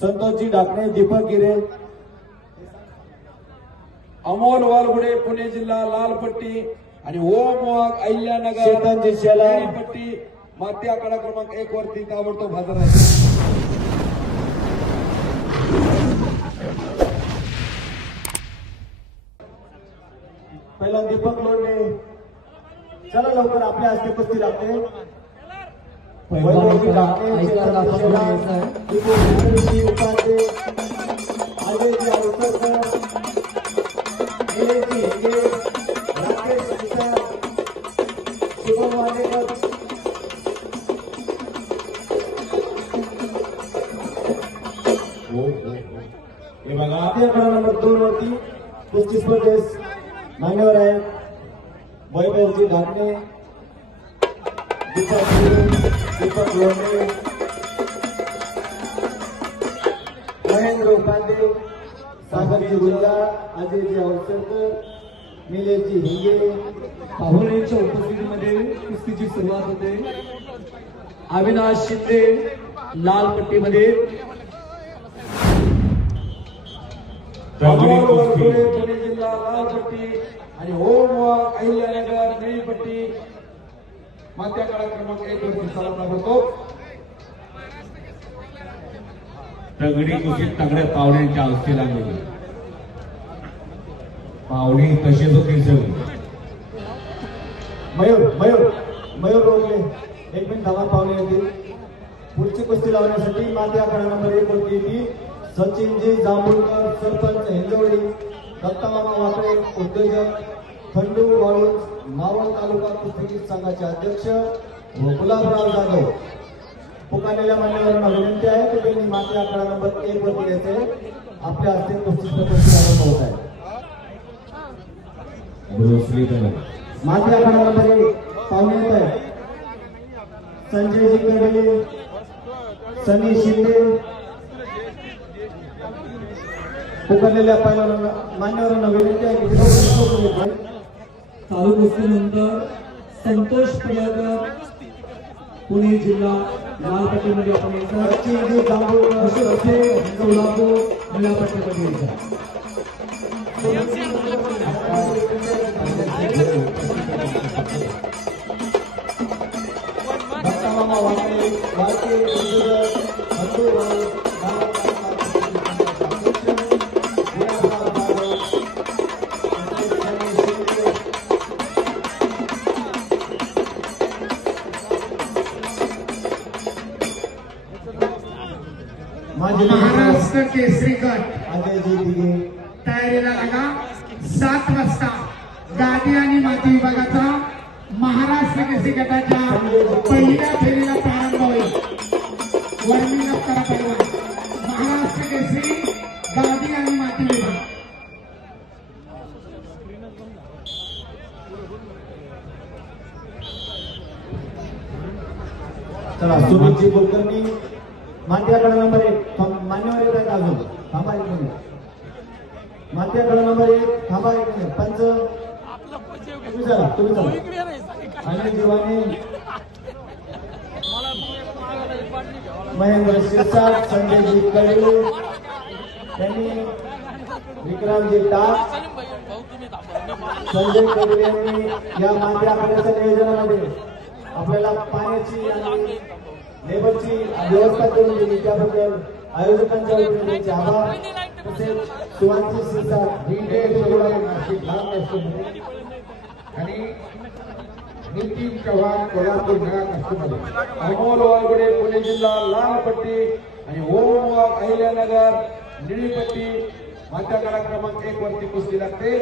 संतोषजी डाकणे दीपक गिरे अमोल वालगुडे पुणे जिल्हा लालपट्टी आणि ओम वाघ अहिल्यानगर. पट्टी माती आकडा क्रमांक एक वरती ताबडतोब हजर आहे. पहिला दीपक लोंढे. चला लवकर आपल्या हस्ते कुस्ती लागते हे बघा क्रमांक नंबर दोन वरती कुस्ती स्पर्धेस मान्यवर आहे वैभवजी ढाकणे दीपक महेंद्र उपाध्ये सागरजी गुल्ला अजयजी अवसरकर निलेशजी हिंगे पाहुण्यांच्या उपस्थितीमध्ये कुस्तीची सुरुवात होते. अविनाश शिंदे लाल पट्टीमध्ये. पुणे जिल्हा लालपट्टी आणि ओम वाघ अहिल्यानगर माती आकडा क्रमांक एक वरती सलाम ताबडतोब दगडी कुस्ती तगड्या पाहुण्यांच्या अवस्थेला गेली पाहुणे तसेच होते सगळे. मयूर मयूर मयूर रोगले एक मिनिट धावा पाहुणे येतील. पुढची कुस्ती लावण्यासाठी माती आकडा नंबर एक वरती येतील. सचिनजी जांभूळकर सरपंच हिंजवडी दत्तामामा वाकडे उद्योजक खंडू वाळूज मावळ तालुका कुस्ती संघाचे अध्यक्ष व गुलाबराव जाधव. पुकारलेल्या मान्यवरांना विनंती आहे की त्यांनी माती आकडा नंबर एक वरती यायचे आपल्या हस्ते कुस्ती स्पर्धेची आरंभ होत आहे. भोसले दगड माझ्या आकडा पाहुणे येत आहे. संजयजी कडे सनी शिंदे. पुकारलेल्या पहिल्यांदा मान्यवरांना विनंती आहे की चालू कुस्तीनंतर संतोष पडळकर पुणे जिल्हा लाल पट्टीमध्ये आपण सोलापूर निळ्या पट्टीमध्ये महाराष्ट्र केसरी गट. अजयजी दिघे तयारीला लागा सात वाजता गादी आणि माती विभागाचा महाराष्ट्र केसरी गटाच्या पहिल्या फेरीला प्रारंभ होईल. वर्मिंग अप करा पहिला महाराष्ट्र केसरी गादी आणि माती विभाग. चला सुमितजी कुलकर्णी मात्याकडे नंबर एक थांब- मान्यवर येत आहेत अजून. थांबा एक मिनिट. मात्याकडे नंबर एक थांबा एक मिनिट. पंच. तुम्ही चला तुम्ही चला. आणि जीवाने. महेंद्र शिरसाट संजयजी कडे त्यांनी विक्रमजी टाक. संजयकडे यांनी या माती पाण्याच्या नियोजनामध्ये आपल्याला पाण्याची आणि लेबरची व्यवस्था करून दिली. त्याबद्दल आयोजकांच्या वतीने आभार तसेच शिवाजी शिरसाट नाशिक आणि नितीन चव्हाण कोल्हापूर नळा कस्टमर. अमोल वालगुडे पुणे जिल्हा लालपट्टी आणि ओम वाघ अहिल्यानगर निळीपट्टी. माती आकडा क्रमांक एक वरती कुस्ती लागते.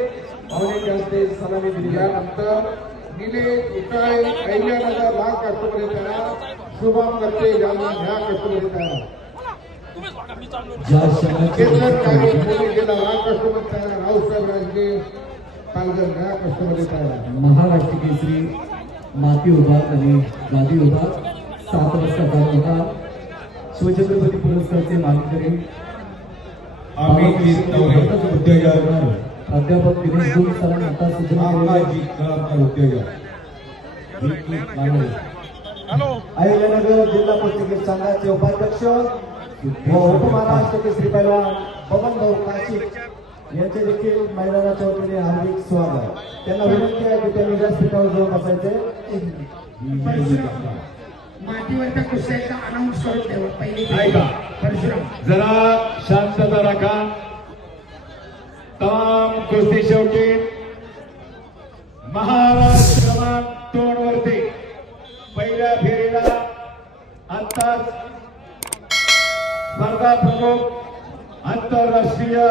भावनेच्या हस्ते सलामी दिली यानंतर निलेश उकाळे अहिल्यानगर लाल कस्टमर तयार. शुभम गत्ते जालना ह्या कस्टमर केंद्र काही पुणे जिल्हा लाल कस्टमर तयार रावसाहेब राजगे पालघर ह्या कस्टमर तयार महाराष्ट्र केसरी माती विभाग आणि गादी विभाग सात वाजता चालू होता शिवछत्रपती पुरस्कारचे मानकरी अमित नवरे उद्योजक प्राध्यापक दिनेश गुल सरांनी आता सूचना उद्योजक. अहिल्यानगर जिल्हा कुस्ती संघाचे उपाध्यक्ष व उपमहाराष्ट्र केसरी पैलवान बबन भाऊ काशिक यांचे देखील मैदानाच्या वतीने हार्दिक स्वागत. त्यांना विनंती आहे की त्यांनी व्यासपीठावर जाऊन बसायचे. मातीवरच्या कुस्त्याचा पहिली. परशुराम. जरा शांतता राखा. तमाम कुस्ती शेवटी Maharashtra atas bangga penuh antaraasia